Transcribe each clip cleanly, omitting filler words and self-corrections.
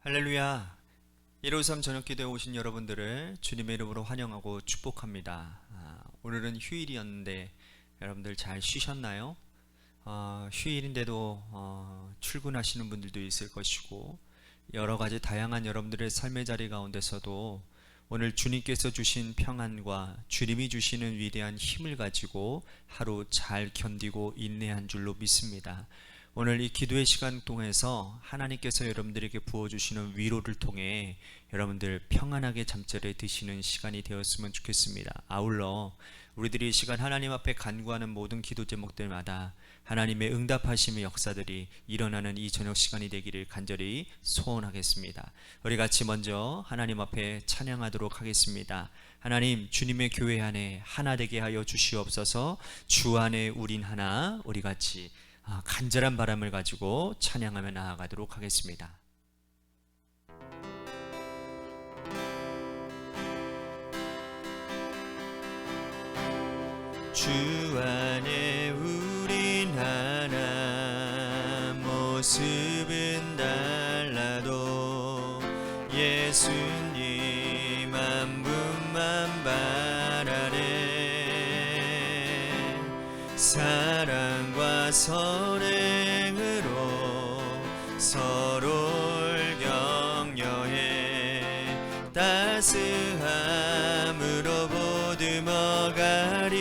할렐루야. 153 저녁기도에 오신 여러분들을 주님의 이름으로 환영하고 축복합니다. 오늘은 휴일이었는데 여러분들 잘 쉬셨나요? 휴일인데도 출근하시는 분들도 있을 것이고 여러가지 다양한 여러분들의 삶의 자리 가운데서도 오늘 주님께서 주신 평안과 주님이 주시는 위대한 힘을 가지고 하루 잘 견디고 인내한 줄로 믿습니다. 오늘 이 기도의 시간 통해서 하나님께서 여러분들에게 부어주시는 위로를 통해 여러분들 평안하게 잠자리에 드시는 시간이 되었으면 좋겠습니다. 아울러 우리들이 이 시간 하나님 앞에 간구하는 모든 기도 제목들마다 하나님의 응답하심의 역사들이 일어나는 이 저녁 시간이 되기를 간절히 소원하겠습니다. 우리 같이 먼저 하나님 앞에 찬양하도록 하겠습니다. 하나님, 주님의 교회 안에 하나 되게 하여 주시옵소서. 주 안에 우린 하나, 우리 같이 간절한 바람을 가지고 찬양하며 나아가도록 하겠습니다. 주 안에 우린 하나, 모습은 달라도 예수님 한 분만 바라네. 사랑과 선행으로 서로를 격려해 따스함으로 보듬어가리.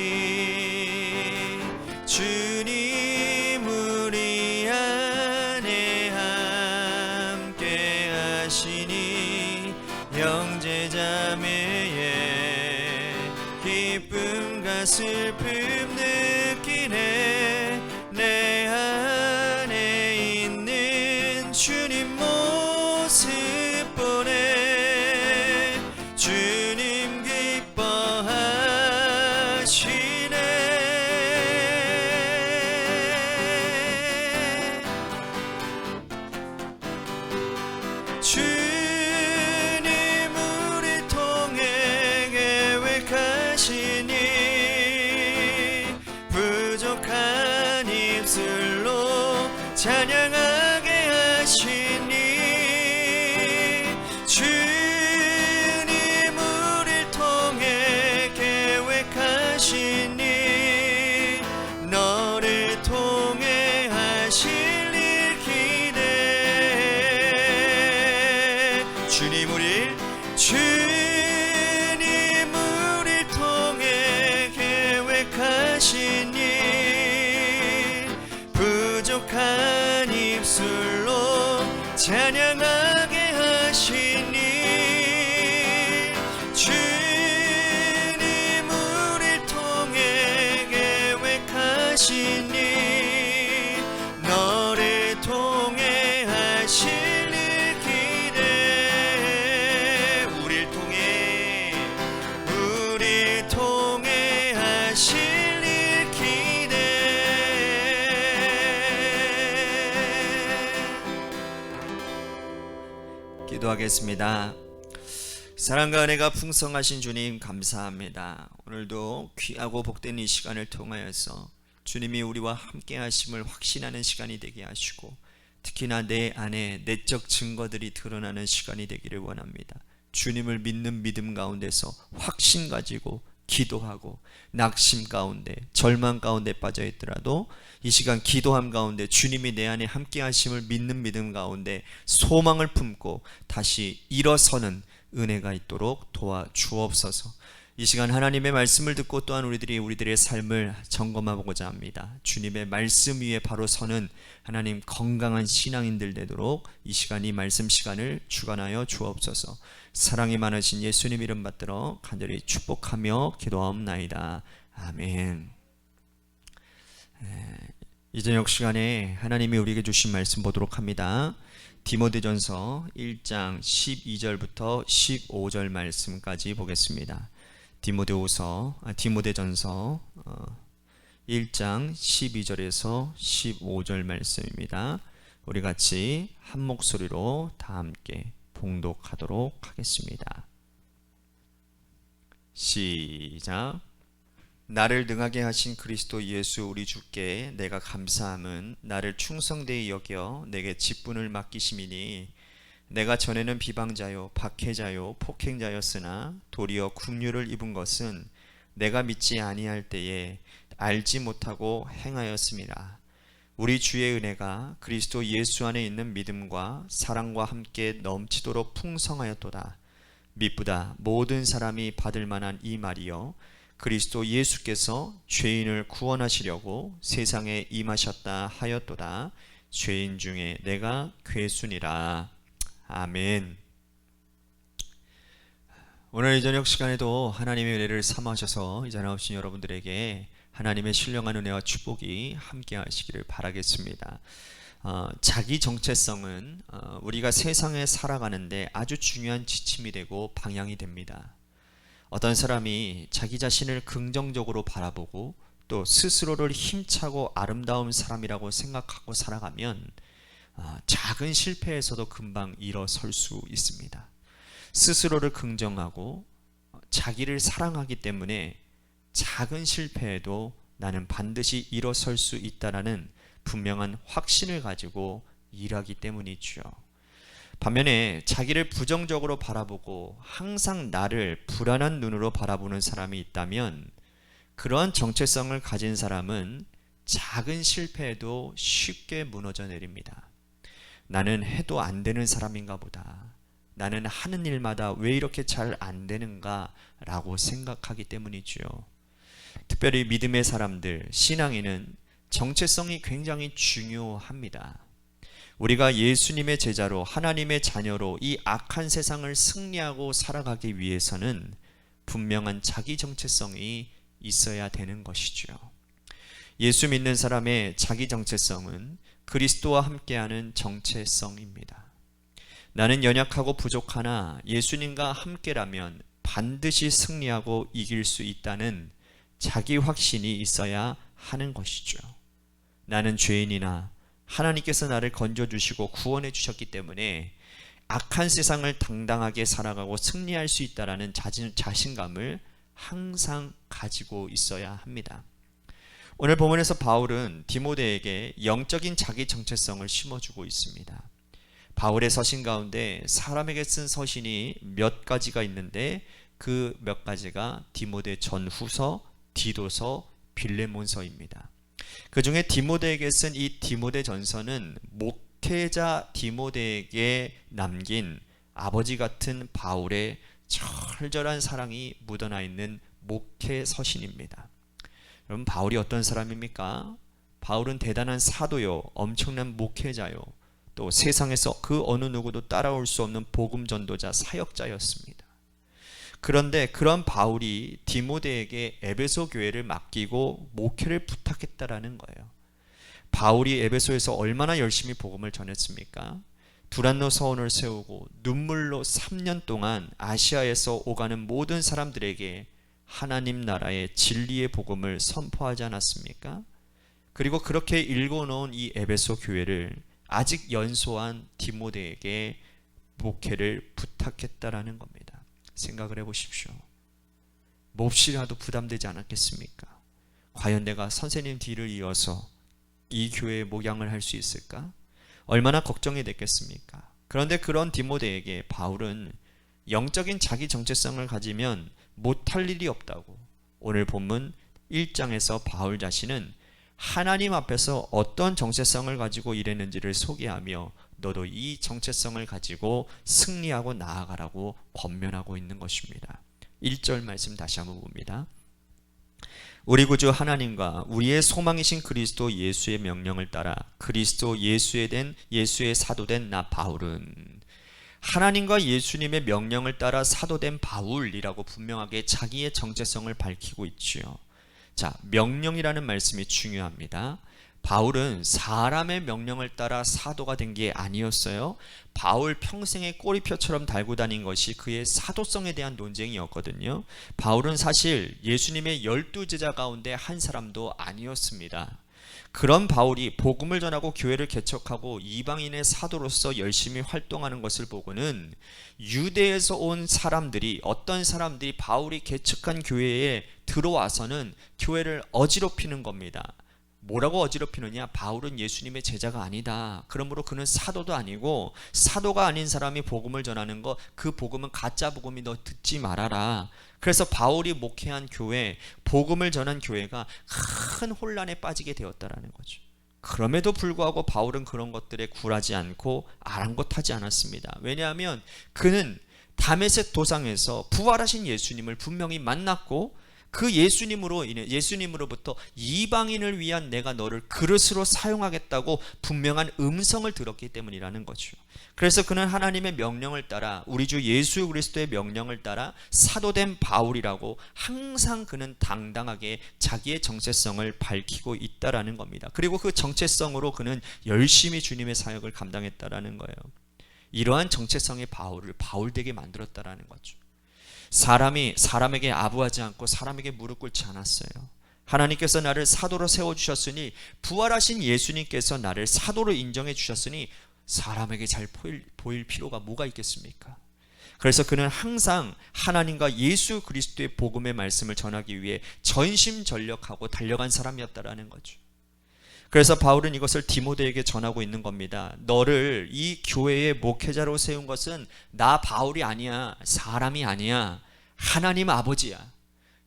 주님 우리 안에 함께 하시니 형제자매의 기쁨과 슬픔 느끼네. 내 안에 있는 주님 모습 보네. 주님 기뻐하시네. 주님 우리 통해 계획하시니 부족한 입술로 찬양하게 하시니. 주님 우리를 통해 계획하시니 너를 통해 하실 일 기대해. 주님 우리를 통해 계획하시니 부족한 입술로 찬양하게 하시니. 주님 우리를 통해 계획하시니 너를 통해 하실 일 기대해. 우리를 통해 하실 일 기대해. 기도하겠습니다. 사랑과 은혜가 풍성하신 주님 감사합니다. 오늘도 귀하고 복된 이 시간을 통하여서 주님이 우리와 함께 하심을 확신하는 시간이 되게 하시고 특히나 내 안에 내적 증거들이 드러나는 시간이 되기를 원합니다. 주님을 믿는 믿음 가운데서 확신 가지고 기도하고 낙심 가운데 절망 가운데 빠져 있더라도 이 시간 기도함 가운데 주님이 내 안에 함께 하심을 믿는 믿음 가운데 소망을 품고 다시 일어서는 은혜가 있도록 도와주옵소서. 이 시간 하나님의 말씀을 듣고 또한 우리들의 삶을 점검하고자 합니다. 주님의 말씀 위에 바로 서는 하나님 건강한 신앙인들 되도록 이 시간 이 말씀 시간을 주관하여 주옵소서. 사랑이 많으신 예수님 이름 받들어 간절히 축복하며 기도하옵나이다. 아멘. 이 저녁 시간에 하나님이 우리에게 주신 말씀 보도록 합니다. 디모데전서 1장 12절부터 15절 말씀까지 보겠습니다. 디모데전서 1장 12절에서 15절 말씀입니다. 우리 같이 한 목소리로 다 함께 봉독하도록 하겠습니다. 시작. 나를 능하게 하신 그리스도 예수 우리 주께 내가 감사함은 나를 충성되이 여겨 내게 직분을 맡기심이니 내가 전에는 비방자요 박해자요 폭행자였으나 도리어 긍휼을 입은 것은 내가 믿지 아니할 때에 알지 못하고 행하였음이라. 우리 주의 은혜가 그리스도 예수 안에 있는 믿음과 사랑과 함께 넘치도록 풍성하였도다. 미쁘다 모든 사람이 받을 만한 이 말이여, 그리스도 예수께서 죄인을 구원하시려고 세상에 임하셨다 하였도다. 죄인 중에 내가 괴순이라. 아멘. 오늘 이 저녁 시간에도 하나님의 은혜를 삼아셔서 이 자리에 오신 여러분들에게 하나님의 신령한 은혜와 축복이 함께 하시기를 바라겠습니다. 자기 정체성은 우리가 세상에 살아가는데 아주 중요한 지침이 되고 방향이 됩니다. 어떤 사람이 자기 자신을 긍정적으로 바라보고 또 스스로를 힘차고 아름다운 사람이라고 생각하고 살아가면 작은 실패에서도 금방 일어설 수 있습니다. 스스로를 긍정하고 자기를 사랑하기 때문에 작은 실패에도 나는 반드시 일어설 수 있다라는 분명한 확신을 가지고 일하기 때문이죠. 반면에 자기를 부정적으로 바라보고 항상 나를 불안한 눈으로 바라보는 사람이 있다면 그러한 정체성을 가진 사람은 작은 실패에도 쉽게 무너져 내립니다. 나는 해도 안 되는 사람인가 보다. 나는 하는 일마다 왜 이렇게 잘 안 되는가 라고 생각하기 때문이죠. 특별히 믿음의 사람들, 신앙인은 정체성이 굉장히 중요합니다. 우리가 예수님의 제자로 하나님의 자녀로 이 악한 세상을 승리하고 살아가기 위해서는 분명한 자기 정체성이 있어야 되는 것이죠. 예수 믿는 사람의 자기 정체성은 그리스도와 함께하는 정체성입니다. 나는 연약하고 부족하나 예수님과 함께라면 반드시 승리하고 이길 수 있다는 자기 확신이 있어야 하는 것이죠. 나는 죄인이나 하나님께서 나를 건져주시고 구원해 주셨기 때문에 악한 세상을 당당하게 살아가고 승리할 수 있다는 자신감을 항상 가지고 있어야 합니다. 오늘 본문에서 바울은 디모데에게 영적인 자기 정체성을 심어주고 있습니다. 바울의 서신 가운데 사람에게 쓴 서신이 몇 가지가 있는데 그 몇 가지가 디모데 전후서, 디도서, 빌레몬서입니다. 그 중에 디모데에게 쓴 이 디모데 전서는 목회자 디모데에게 남긴 아버지 같은 바울의 철저한 사랑이 묻어나 있는 목회 서신입니다. 여러분, 바울이 어떤 사람입니까? 바울은 대단한 사도요, 엄청난 목회자요, 또 세상에서 그 어느 누구도 따라올 수 없는 복음 전도자, 사역자였습니다. 그런데 그런 바울이 디모데에게 에베소 교회를 맡기고 목회를 부탁했다라는 거예요. 바울이 에베소에서 얼마나 열심히 복음을 전했습니까? 두란노 서원을 세우고 눈물로 3년 동안 아시아에서 오가는 모든 사람들에게 하나님 나라의 진리의 복음을 선포하지 않았습니까? 그리고 그렇게 읽어놓은 이 에베소 교회를 아직 연소한 디모데에게 목회를 부탁했다라는 겁니다. 생각을 해보십시오. 몹시라도 부담되지 않았겠습니까? 과연 내가 선생님 뒤를 이어서 이 교회의 목양을 할 수 있을까? 얼마나 걱정이 됐겠습니까? 그런데 그런 디모데에게 바울은 영적인 자기 정체성을 가지면 못할 일이 없다고, 오늘 본문 1장에서 바울 자신은 하나님 앞에서 어떤 정체성을 가지고 일했는지를 소개하며 너도 이 정체성을 가지고 승리하고 나아가라고 권면하고 있는 것입니다. 1절 말씀 다시 한번 봅니다. 우리 구주 하나님과 우리의 소망이신 그리스도 예수의 명령을 따라 그리스도 예수에 된 예수의 사도된 나 바울은, 하나님과 예수님의 명령을 따라 사도된 바울이라고 분명하게 자기의 정체성을 밝히고 있지요. 자, 명령이라는 말씀이 중요합니다. 바울은 사람의 명령을 따라 사도가 된 게 아니었어요. 바울 평생의 꼬리표처럼 달고 다닌 것이 그의 사도성에 대한 논쟁이었거든요. 바울은 사실 예수님의 12제자 가운데 한 사람도 아니었습니다. 그런 바울이 복음을 전하고 교회를 개척하고 이방인의 사도로서 열심히 활동하는 것을 보고는 유대에서 온 사람들이, 어떤 사람들이 바울이 개척한 교회에 들어와서는 교회를 어지럽히는 겁니다. 뭐라고 어지럽히느냐? 바울은 예수님의 제자가 아니다. 그러므로 그는 사도도 아니고, 사도가 아닌 사람이 복음을 전하는 거, 그 복음은 가짜 복음이, 너 듣지 말아라. 그래서 바울이 목회한 교회, 복음을 전한 교회가 큰 혼란에 빠지게 되었다라는 거죠. 그럼에도 불구하고 바울은 그런 것들에 굴하지 않고 아랑곳하지 않았습니다. 왜냐하면 그는 다메섹 도상에서 부활하신 예수님을 분명히 만났고, 그 예수님으로부터 이방인을 위한 내가 너를 그릇으로 사용하겠다고 분명한 음성을 들었기 때문이라는 거죠. 그래서 그는 하나님의 명령을 따라, 우리 주 예수 그리스도의 명령을 따라 사도된 바울이라고 항상 그는 당당하게 자기의 정체성을 밝히고 있다라는 겁니다. 그리고 그 정체성으로 그는 열심히 주님의 사역을 감당했다라는 거예요. 이러한 정체성의 바울을 바울되게 만들었다라는 거죠. 사람이 사람에게 아부하지 않고 사람에게 무릎 꿇지 않았어요. 하나님께서 나를 사도로 세워주셨으니, 부활하신 예수님께서 나를 사도로 인정해 주셨으니 사람에게 잘 보일 필요가 뭐가 있겠습니까? 그래서 그는 항상 하나님과 예수 그리스도의 복음의 말씀을 전하기 위해 전심전력하고 달려간 사람이었다라는 거죠. 그래서 바울은 이것을 디모데에게 전하고 있는 겁니다. 너를 이 교회의 목회자로 세운 것은 나 바울이 아니야, 사람이 아니야, 하나님 아버지야.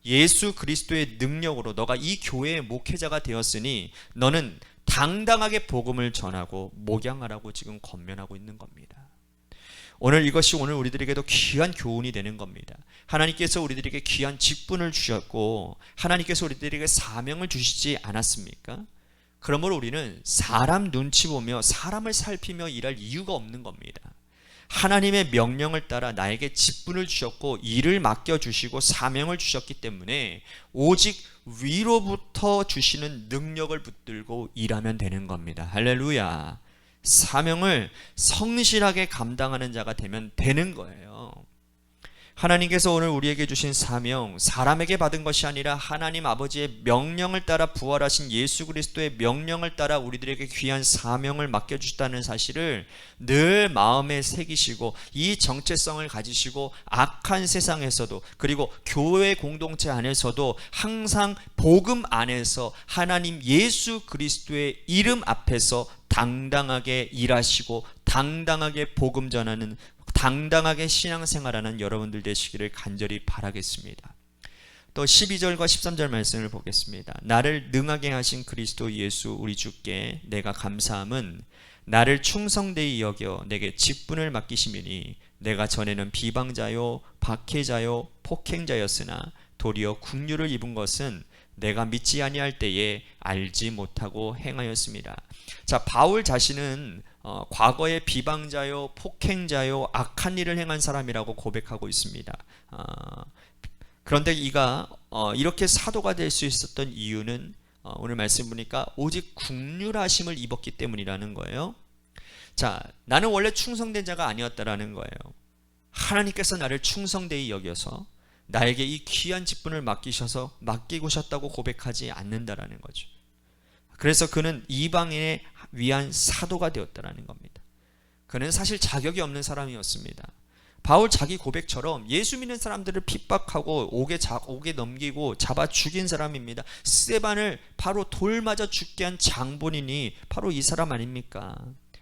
예수 그리스도의 능력으로 너가 이 교회의 목회자가 되었으니 너는 당당하게 복음을 전하고 목양하라고 지금 권면하고 있는 겁니다. 이것이 오늘 우리들에게도 귀한 교훈이 되는 겁니다. 하나님께서 우리들에게 귀한 직분을 주셨고, 하나님께서 우리들에게 사명을 주시지 않았습니까? 그러므로 우리는 사람 눈치 보며 사람을 살피며 일할 이유가 없는 겁니다. 하나님의 명령을 따라 나에게 직분을 주셨고 일을 맡겨주시고 사명을 주셨기 때문에 오직 위로부터 주시는 능력을 붙들고 일하면 되는 겁니다. 할렐루야. 사명을 성실하게 감당하는 자가 되면 되는 거예요. 하나님께서 오늘 우리에게 주신 사명, 사람에게 받은 것이 아니라 하나님 아버지의 명령을 따라, 부활하신 예수 그리스도의 명령을 따라 우리들에게 귀한 사명을 맡겨주셨다는 사실을 늘 마음에 새기시고, 이 정체성을 가지시고 악한 세상에서도, 그리고 교회 공동체 안에서도 항상 복음 안에서 하나님 예수 그리스도의 이름 앞에서 당당하게 일하시고 당당하게 복음 전하는, 당당하게 신앙생활하는 여러분들 되시기를 간절히 바라겠습니다. 또 12절과 13절 말씀을 보겠습니다. 나를 능하게 하신 그리스도 예수 우리 주께 내가 감사함은 나를 충성되이 여겨 내게 직분을 맡기심이니, 내가 전에는 비방자요 박해자요 폭행자였으나 도리어 국류를 입은 것은 내가 믿지 아니할 때에 알지 못하고 행하였습니다. 자, 바울 자신은 과거에 비방자요 폭행자요 악한 일을 행한 사람이라고 고백하고 있습니다. 그런데 이가 이렇게 사도가 될 수 있었던 이유는 오늘 말씀 보니까 오직 국률하심을 입었기 때문이라는 거예요. 자, 나는 원래 충성된 자가 아니었다라는 거예요. 하나님께서 나를 충성되이 여겨서 나에게 이 귀한 직분을 맡기고 셨다고 고백하지 않는다라는 거죠. 그래서 그는 이방인에 위한 사도가 되었다라는 겁니다. 그는 사실 자격이 없는 사람이었습니다. 바울 자기 고백처럼 예수 믿는 사람들을 핍박하고 옥에 넘기고 잡아 죽인 사람입니다. 스데반을 바로 돌 맞아 죽게 한 장본인이 바로 이 사람 아닙니까?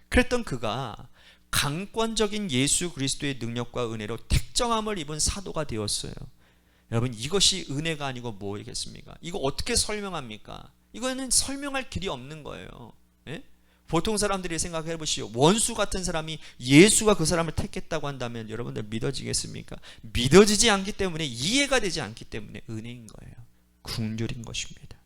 그랬던 그가 강권적인 예수 그리스도의 능력과 은혜로 택정함을 입은 사도가 되었어요. 여러분, 이것이 은혜가 아니고 뭐겠습니까? 이거 어떻게 설명합니까? 이거는 설명할 길이 없는 거예요. 예? 보통 사람들이 생각해 보시오. 원수 같은 사람이 예수가 그 사람을 택했다고 한다면 여러분들 믿어지겠습니까? 믿어지지 않기 때문에, 이해가 되지 않기 때문에 은혜인 거예요. 국률인 것입니다.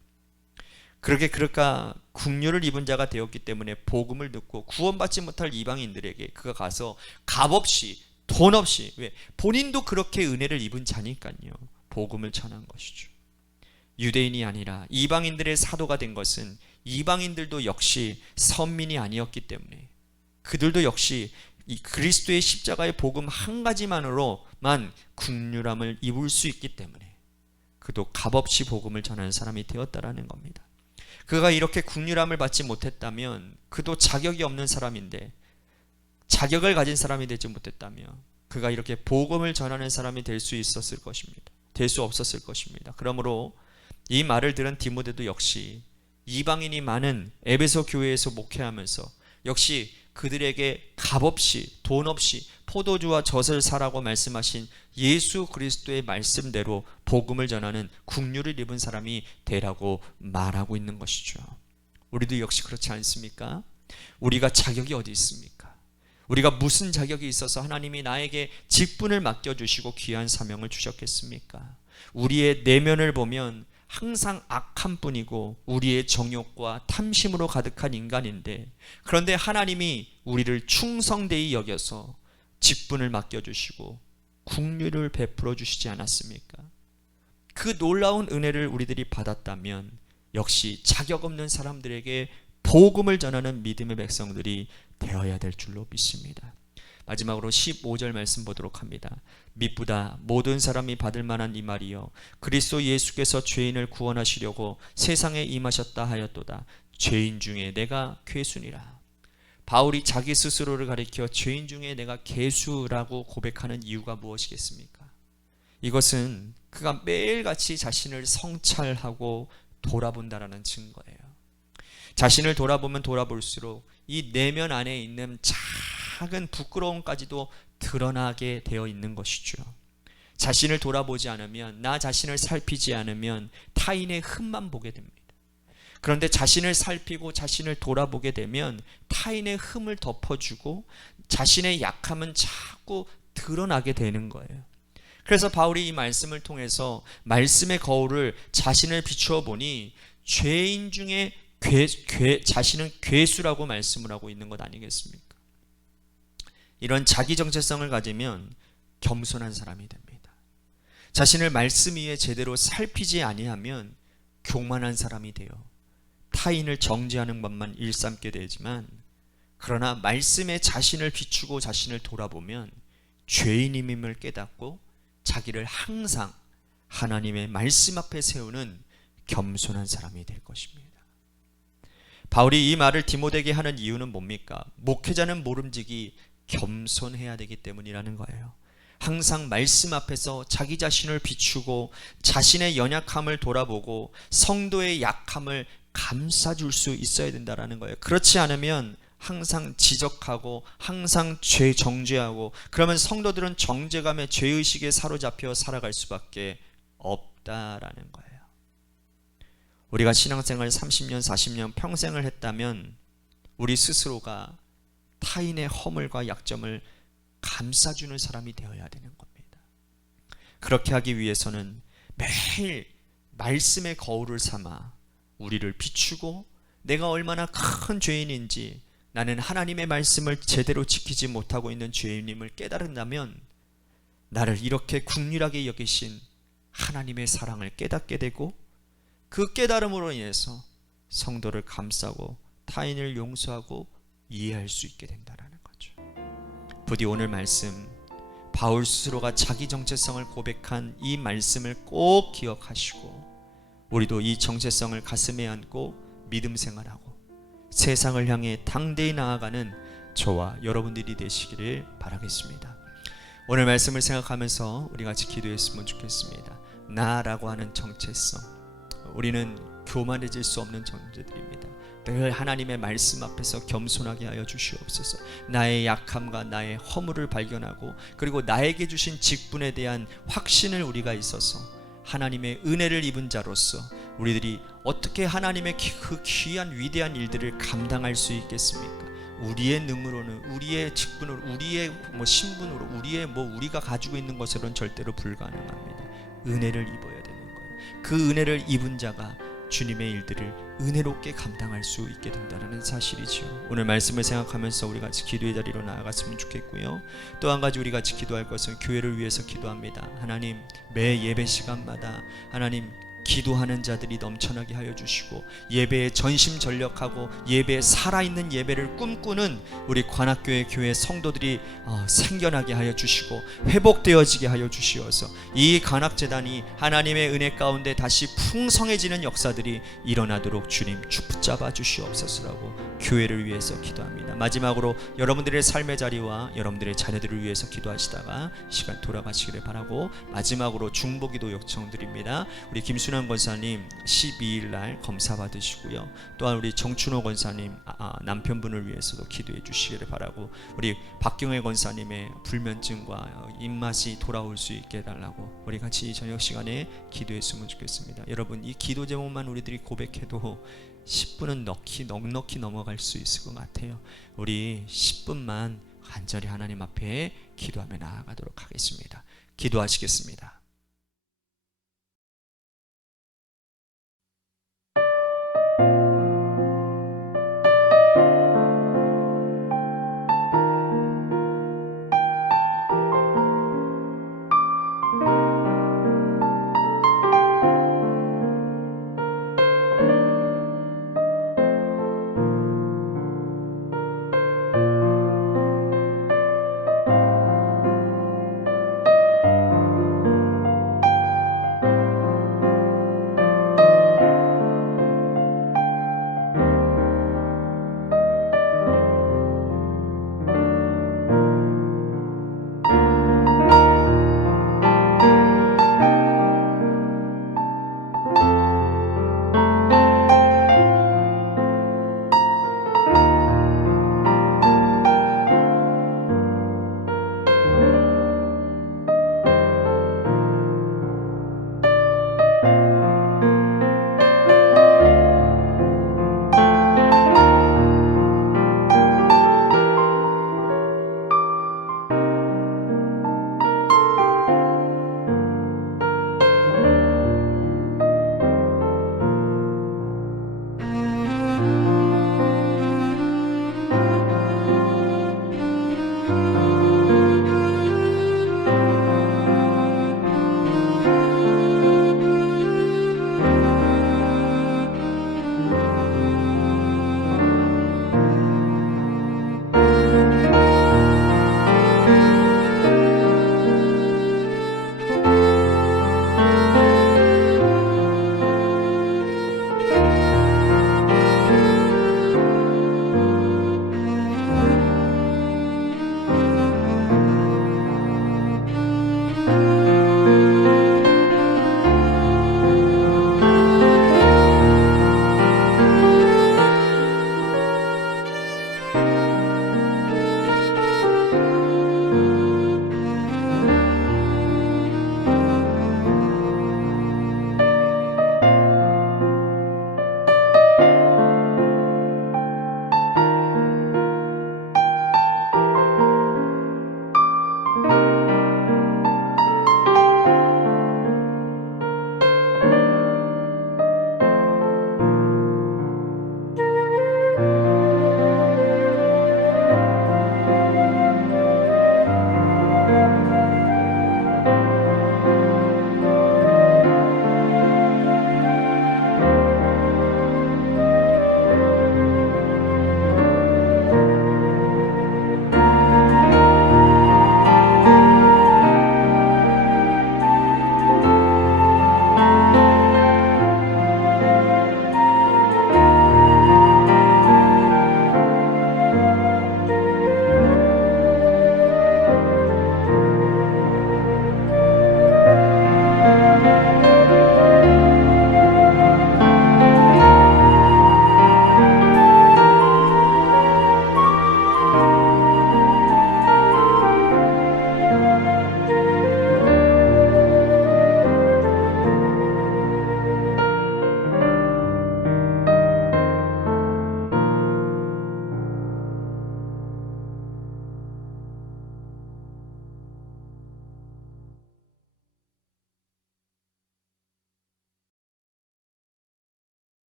그러니까 국률을 입은 자가 되었기 때문에 복음을 듣고 구원받지 못할 이방인들에게 그가 가서 값없이, 돈 없이, 왜? 본인도 그렇게 은혜를 입은 자니까요, 복음을 전한 것이죠. 유대인이 아니라 이방인들의 사도가 된 것은 이방인들도 역시 선민이 아니었기 때문에, 그들도 역시 이 그리스도의 십자가의 복음 한 가지만으로만 국률함을 입을 수 있기 때문에 그도 값없이 복음을 전하는 사람이 되었다라는 겁니다. 그가 이렇게 국률함을 받지 못했다면, 그도 자격이 없는 사람인데 자격을 가진 사람이 되지 못했다면 그가 이렇게 복음을 전하는 사람이 될 수 있었을 것입니다. 될 수 없었을 것입니다. 그러므로 이 말을 들은 디모데도 역시 이방인이 많은 에베소 교회에서 목회하면서 역시 그들에게 값없이 돈 없이 포도주와 젖을 사라고 말씀하신 예수 그리스도의 말씀대로 복음을 전하는 국류를 입은 사람이 되라고 말하고 있는 것이죠. 우리도 역시 그렇지 않습니까? 우리가 자격이 어디 있습니까? 우리가 무슨 자격이 있어서 하나님이 나에게 직분을 맡겨주시고 귀한 사명을 주셨겠습니까? 우리의 내면을 보면 항상 악한 뿐이고 우리의 정욕과 탐심으로 가득한 인간인데, 그런데 하나님이 우리를 충성되이 여겨서 직분을 맡겨주시고 국류를 베풀어 주시지 않았습니까? 그 놀라운 은혜를 우리들이 받았다면 역시 자격 없는 사람들에게 복음을 전하는 믿음의 백성들이 되어야 될 줄로 믿습니다. 마지막으로 15절 말씀 보도록 합니다. 미쁘다 모든 사람이 받을 만한 이 말이요 그리스도 예수께서 죄인을 구원하시려고 세상에 임하셨다 하였도다. 죄인 중에 내가 괴수니라. 바울이 자기 스스로를 가리켜 죄인 중에 내가 괴수라고 고백하는 이유가 무엇이겠습니까? 이것은 그가 매일같이 자신을 성찰하고 돌아본다라는 증거예요. 자신을 돌아보면 돌아볼수록 이 내면 안에 있는 작은 부끄러움까지도 드러나게 되어 있는 것이죠. 자신을 돌아보지 않으면, 나 자신을 살피지 않으면 타인의 흠만 보게 됩니다. 그런데 자신을 살피고 자신을 돌아보게 되면 타인의 흠을 덮어주고 자신의 약함은 자꾸 드러나게 되는 거예요. 그래서 바울이 이 말씀을 통해서 말씀의 거울을 자신을 비추어 보니 죄인 중에 자신은 괴수라고 말씀을 하고 있는 것 아니겠습니까? 이런 자기 정체성을 가지면 겸손한 사람이 됩니다. 자신을 말씀 위에 제대로 살피지 아니하면 교만한 사람이 되어 타인을 정죄하는 것만 일삼게 되지만, 그러나 말씀에 자신을 비추고 자신을 돌아보면 죄인임을 깨닫고 자기를 항상 하나님의 말씀 앞에 세우는 겸손한 사람이 될 것입니다. 바울이 이 말을 디모데에게 하는 이유는 뭡니까? 목회자는 모름지기 겸손해야 되기 때문이라는 거예요. 항상 말씀 앞에서 자기 자신을 비추고 자신의 연약함을 돌아보고 성도의 약함을 감싸줄 수 있어야 된다는 거예요. 그렇지 않으면 항상 지적하고 항상 죄 정죄하고, 그러면 성도들은 정죄감의 죄의식에 사로잡혀 살아갈 수밖에 없다라는 거예요. 우리가 신앙생활 30년, 40년 평생을 했다면 우리 스스로가 타인의 허물과 약점을 감싸주는 사람이 되어야 되는 겁니다. 그렇게 하기 위해서는 매일 말씀의 거울을 삼아 우리를 비추고 내가 얼마나 큰 죄인인지, 나는 하나님의 말씀을 제대로 지키지 못하고 있는 죄인임을 깨달은다면 나를 이렇게 긍휼하게 여기신 하나님의 사랑을 깨닫게 되고, 그 깨달음으로 인해서 성도를 감싸고 타인을 용서하고 이해할 수 있게 된다는 거죠. 부디 오늘 말씀, 바울 스스로가 자기 정체성을 고백한 이 말씀을 꼭 기억하시고 우리도 이 정체성을 가슴에 안고 믿음 생활하고 세상을 향해 당대히 나아가는 저와 여러분들이 되시기를 바라겠습니다. 오늘 말씀을 생각하면서 우리 같이 기도했으면 좋겠습니다. 나라고 하는 정체성, 우리는 교만해질 수 없는 존재들입니다. 늘 하나님의 말씀 앞에서 겸손하게 하여 주시옵소서. 나의 약함과 나의 허물을 발견하고, 그리고 나에게 주신 직분에 대한 확신을 우리가 있어서 하나님의 은혜를 입은 자로서 우리들이 어떻게 하나님의 그 귀한 위대한 일들을 감당할 수 있겠습니까? 우리의 능으로는, 우리의 직분으로, 우리의 신분으로, 우리가 가지고 있는 것으로는 절대로 불가능합니다. 은혜를 입어야 되는 거예요. 그 은혜를 입은 자가 주님의 일들을 은혜롭게 감당할 수 있게 된다는 사실이죠. 오늘 말씀을 생각하면서 우리 같이 기도의 자리로 나아갔으면 좋겠고요. 또 한 가지 우리 같이 기도할 것은 교회를 위해서 기도합니다. 하나님, 매 예배 시간마다 하나님 기도하는 자들이 넘쳐나게 하여 주시고, 예배에 전심전력하고 예배에 살아있는 예배를 꿈꾸는 우리 관악교회 교회 성도들이 생겨나게 하여 주시고 회복되어지게 하여 주시어서 이 관악재단이 하나님의 은혜 가운데 다시 풍성해지는 역사들이 일어나도록 주님 붙잡아 주시옵소서라고 교회를 위해서 기도합니다. 마지막으로 여러분들의 삶의 자리와 여러분들의 자녀들을 위해서 기도하시다가 시간 돌아가시기를 바라고, 마지막으로 중보기도 요청드립니다. 우리 김순환 권사님 12일 날 검사 받으시고요. 또한 우리 정춘호 권사님 남편분을 위해서도 기도해 주시기를 바라고, 우리 박경혜 권사님의 불면증과 입맛이 돌아올 수 있게 해달라고 우리 같이 저녁 시간에 기도했으면 좋겠습니다. 여러분, 이 기도 제목만 우리들이 고백해도 10분은 넉넉히 넘어갈 수 있을 것 같아요. 우리 10분만 간절히 하나님 앞에 기도하며 나아가도록 하겠습니다. 기도하시겠습니다.